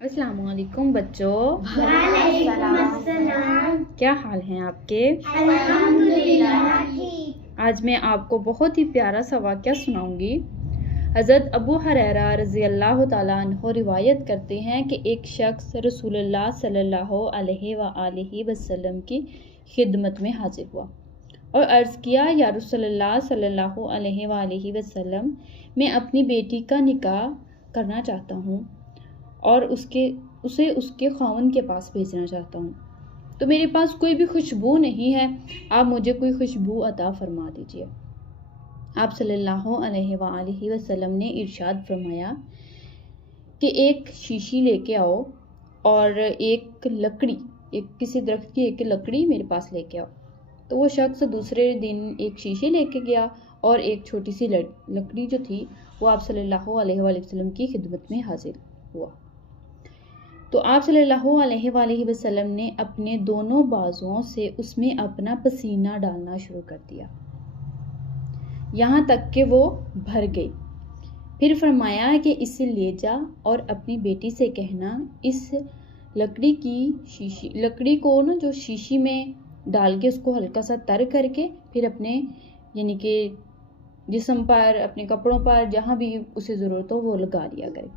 अस्सलाम वालेकुम बच्चों। वालेकुम अस्सलाम। क्या हाल हैं आपके? अल्हम्दुलिल्लाह ठीक। आज मैं आपको बहुत ही प्यारा सा वाक़या सुनाऊंगी। हज़रत अबू हुरैरा रज़ी अल्लाह ताला अन्हु रिवायत करते हैं कि एक शख्स रसूलुल्लाह सल्लल्लाहु अलैहि वसल्लम की खिदमत में हाजिर हुआ और अर्ज़ किया, या रसूलुल्लाह सल्लल्लाहु अलैहि वसल्लम, मैं अपनी बेटी का निकाह करना चाहता हूँ और उसे उसके ख़ावंद के पास भेजना चाहता हूँ, तो मेरे पास कोई भी खुशबू नहीं है, आप मुझे कोई खुशबू अता फरमा दीजिए। आप सल्लल्लाहु अलैहि वसल्लम ने इरशाद फरमाया कि एक शीशी लेके आओ और एक किसी दरख्त की एक लकड़ी मेरे पास लेके आओ। तो वो शख्स दूसरे दिन एक शीशी लेके गया और एक छोटी सी लकड़ी जो थी वो आप सल्लल्लाहु अलैहि वसल्लम की खिदमत में हाजिर हुआ। तो आप सल्लल्लाहु अलैहि वसल्लम ने अपने दोनों बाजुओं से उसमें अपना पसीना डालना शुरू कर दिया, यहाँ तक कि वो भर गई। फिर फरमाया कि इसे ले जा और अपनी बेटी से कहना, इस लकड़ी को ना जो शीशी में डाल के उसको हल्का सा तर करके फिर अपने यानी कि जिस्म पर, अपने कपड़ों पर, जहाँ भी उसे ज़रूरत हो वो लगा लिया करे,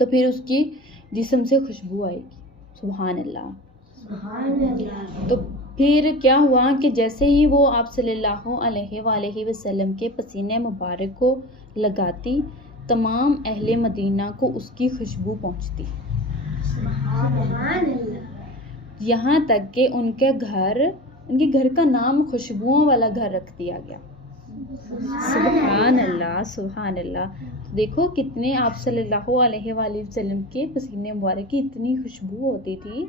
तो फिर उसकी जिस्म से खुशबू आएगी। सुभान अल्लाह, सुभान अल्लाह। तो फिर क्या हुआ कि जैसे ही वो आप सल्लल्लाहु अलैहि वसल्लम के पसीने मुबारक को लगाती, तमाम अहले मदीना को उसकी खुशबू पहुंचती, सुभान अल्लाह। यहाँ तक कि उनके घर का नाम खुशबुओं वाला घर रख दिया गया। सुभान अल्लाह, सुभान अल्लाह। देखो कितने आप सल्लल्लाहु अलैहि वसल्लम के पसीने मुबारक की इतनी खुशबू होती थी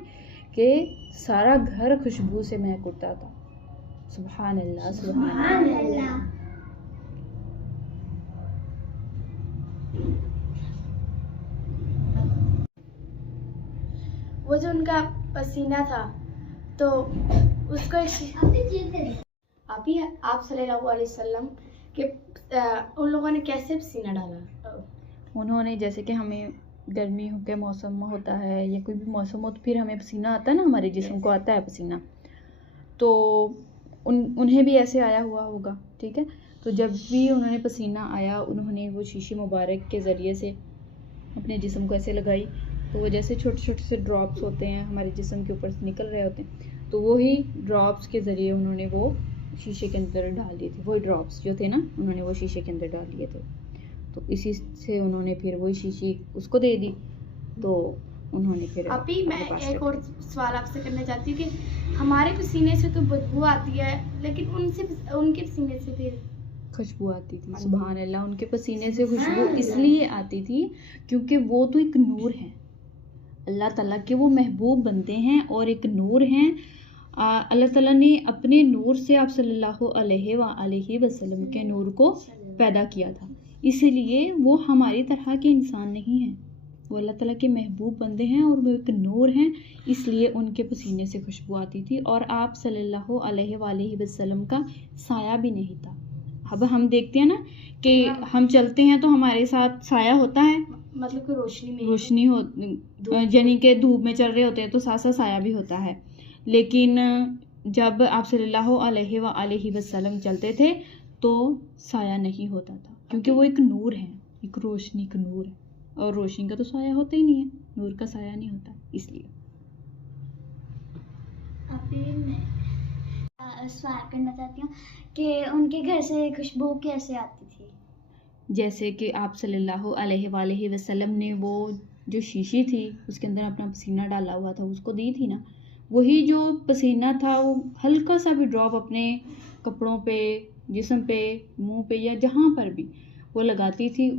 कि सारा घर खुशबू से महक उठता था। सुभान अल्लाह, सुभान अल्लाह। वो जो उनका पसीना था तो उसको आप सल्लल्लाहु अलैहि वसल्लम के उन लोगों ने कैसे पसीना डाला? उन्होंने जैसे कि हमें गर्मी के मौसम में होता है या कोई भी मौसम हो तो फिर हमें पसीना आता है ना, हमारे जिस्म को आता है पसीना, तो उन्हें भी ऐसे आया हुआ होगा। ठीक है, तो जब भी उन्होंने पसीना आया, उन्होंने वो शीशी मुबारक के ज़रिए से अपने जिस्म को ऐसे लगाई, तो वो जैसे छोटे छोटे से ड्रॉप्स होते हैं हमारे जिस्म के ऊपर से निकल रहे होते हैं, तो वही ड्रॉप्स के ज़रिए उन्होंने वो शीशे के अंदर डाल दिए थे। वही ड्रॉप्स जो थे ना, उन्होंने वो शीशे के अंदर डाल दिए थे। तो इसी से उन्होंने फिर वही शीशी उसको दे दी, तो उन्होंने फिर अभी मैं एक और सवाल आपसे करना चाहती हूँ कि हमारे पसीने से तो बदबू आती है, लेकिन उनके पसीने से फिर खुशबू आती थी। सुभान अल्लाह। उनके पसीने से खुशबू इसलिए आती थी क्योंकि वो तो एक नूर है, अल्लाह ताला के वो महबूब बनते हैं और एक नूर हैं। अल्लाह ताला ने अपने नूर से आप सल्लल्लाहु अलैहि वसल्लम के नूर को पैदा किया था, इसीलिए वो हमारी तरह के इंसान नहीं हैं, वो अल्लाह ताला के महबूब बंदे हैं और वो एक नूर हैं, इसलिए उनके पसीने से खुशबू आती थी। और आप सल्लल्लाहु अलैहि वसल्लम का साया भी नहीं था। अब हम देखते हैं ना कि हम चलते हैं तो हमारे साथ साया होता है, मतलब कि रोशनी हो, यानी कि धूप में चल रहे होते हैं तो साथ साथ साया भी होता है। लेकिन जब आप सल्लल्लाहु अलैहि वसल्लम चलते थे तो साया नहीं होता था, क्योंकि वो एक नूर है, एक रोशनी का नूर है, और रोशनी का तो साया होता ही नहीं है, नूर का साया नहीं होता, इसलिए। अभी मैं सवाल करना चाहती हूँ कि उनके घर से खुशबू कैसे आती थी? जैसे कि आप सल्लल्लाहु अलैहि वसल्लम ने वो जो शीशी थी उसके अंदर अपना पसीना डाला हुआ था उसको दी थी ना, वही जो पसीना था वो हल्का सा भी ड्रॉप अपने कपड़ों पे, जिस्म पे, मुंह पे या जहाँ पर भी वो लगाती थी,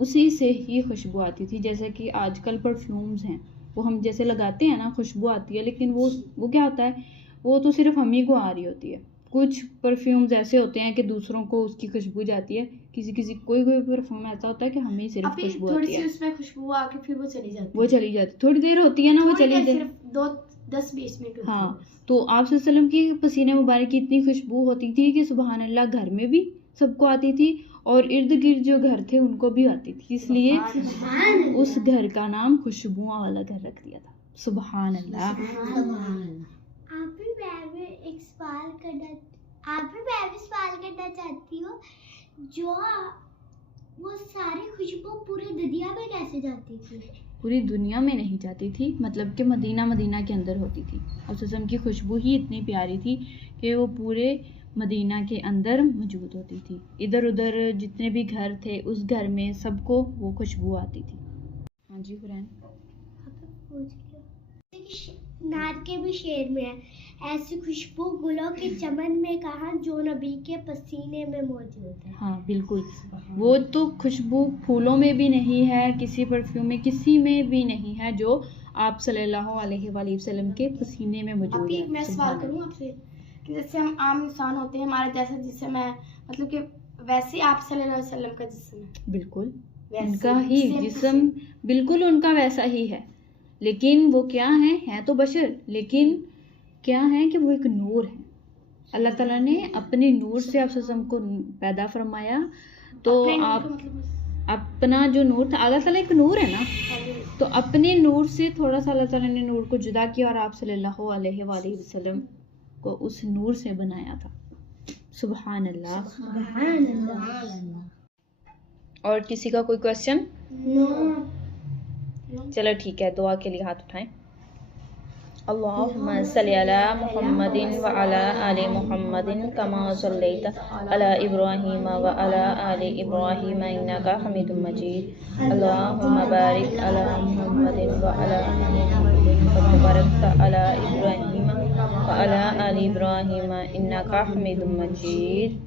उसी से ही खुशबू आती थी। जैसे कि आजकल परफ्यूम्स हैं, वो हम जैसे लगाते हैं ना, खुशबू आती है, लेकिन वो क्या होता है, वो तो सिर्फ हम ही को आ रही होती है। कुछ परफ्यूम्स ऐसे होते हैं कि दूसरों को उसकी खुशबू जाती है, कोई परफ्यूम ऐसा होता है कि हमें सिर्फ खुशबू आती है, उसमें खुशबू आके फिर वो चली जाती, थोड़ी देर होती है ना, वो चली जाती, सिर्फ 10-20 मिनट। हाँ, तो आप सल्लल्लाहु अलैहि वसल्लम की पसीने मुबारक की इतनी खुशबू होती थी कि सुभान अल्लाह, घर में भी سب کو آتی تھی اور ارد گرد جو گھر تھے ان کو بھی آتی تھی، اس لیے اس گھر کا نام خوشبوؤں والا گھر رکھ دیا تھا۔ سبحان اللہ۔ آپ بھی میں ایک سوال کرنا چاہتی ہوں، جو وہ ساری خوشبو پورے دنیا میں کیسے جاتی تھی؟ پوری دنیا میں نہیں جاتی تھی، مطلب کہ مدینہ کے اندر ہوتی تھی، اور سسم کی خوشبو ہی اتنی پیاری تھی کہ وہ پورے مدینہ کے اندر موجود ہوتی تھی۔ ادھر ادھر جتنے بھی گھر تھے اس گھر میں سب کو وہ خوشبو آتی تھی۔ ہاں جی حرین۔ نعت کے بھی شعر میں ہے، ایسی خوشبو گلوں کے چمن میں کہاں جو نبی کے پسینے میں موجود ہے۔ ہاں بالکل، وہ تو خوشبو پھولوں میں بھی نہیں ہے، کسی پرفیوم میں، کسی میں بھی نہیں ہے جو آپ صلی اللہ علیہ وآلہ وسلم کے پسینے میں موجود ہے۔ میں سوال کروں آپ سے کہ جیسے ہم عام انسان ہوتے ہیں، ہمارا جیسا جسم ہے، مطلب کہ ویسے آپ صلی اللہ علیہ وسلم کا جسم ہے؟ بالکل ان کا ہی جسم بالکل ان کا ویسا ہی ہے، لیکن وہ کیا ہیں تو بشر، لیکن کیا ہے کہ وہ ایک نور ہے۔ اللہ تعالیٰ نے اپنے نور سے آپ وسلم کو پیدا فرمایا، تو آپ اپنا جو نور تھا، اللہ تعالیٰ ایک نور ہے نا، تو اپنے نور سے تھوڑا سا اللہ تعالیٰ نے نور کو جدا کیا اور آپ صلی اللہ علیہ وآلہ وسلم کو اس نور سے بنایا تھا۔ سبحان اللہ۔ اور کسی کا کوئی کوشچن؟ چلو ٹھیک ہے، دعا کے لیے ہاتھ اٹھائیں۔ اللہم صلی علی محمد وعلی آل محمد کما صلیت علی ابراہیم وعلی آل ابراہیم انک حمید مجید۔ اللہم بارک علی محمد وعلی آل محمد کما بارکت علی ابراہیم وعلی آل ابراہیم انک حمید مجید۔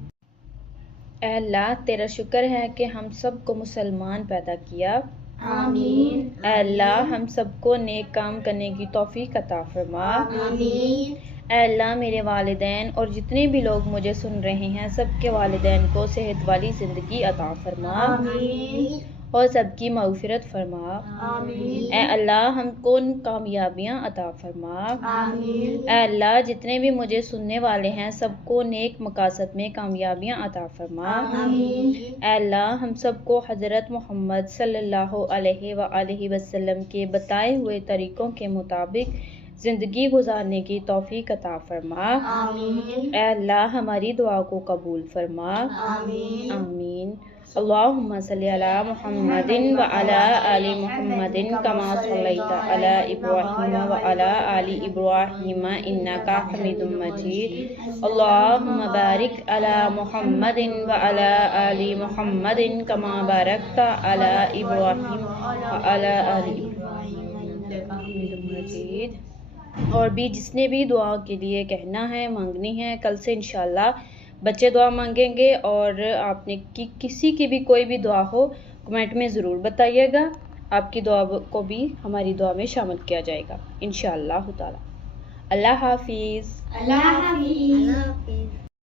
اے اللہ تیرا شکر ہے کہ ہم سب کو مسلمان پیدا کیا۔ آمین۔ اے اللہ ہم سب کو نیک کام کرنے کی توفیق عطا فرما۔ آمین۔ اے اللہ میرے والدین اور جتنے بھی لوگ مجھے سن رہے ہیں سب کے والدین کو صحت والی زندگی عطا فرما آمین۔ اور سب کی مغفرت فرما۔ آمین۔ اے اللہ ہم کو کامیابیاں عطا فرما۔ آمین۔ اے اللہ جتنے بھی مجھے سننے والے ہیں سب کو نیک مقاصد میں کامیابیاں عطا فرما۔ آمین۔ اے اللہ ہم سب کو حضرت محمد صلی اللہ علیہ وآلہ وسلم کے بتائے ہوئے طریقوں کے مطابق زندگی گزارنے کی توفیق عطا فرما۔ آمین۔ اے اللہ ہماری دعا کو قبول فرما۔ آمین۔ آمین۔ اللہم صلی علی محمد وعلی آل محمد کما صلیت علی ابراہیم وعلی آل ابراہیم انک حمید مجید۔ اللہم بارک علی محمد وعلی آل محمد کما بارکت علی ابراہیم وعلی آل ابراہیم انک حمید مجید۔ اور بھی جس نے بھی دعا کے لیے کہنا ہے، مانگنی ہے، کل سے انشاءاللہ بچے دعا مانگیں گے، اور آپ نے کسی کی بھی کوئی بھی دعا ہو کمنٹ میں ضرور بتائیے گا، آپ کی دعا کو بھی ہماری دعا میں شامل کیا جائے گا انشاءاللہ تعالی۔ اللہ حافظ۔ اللہ حافظ۔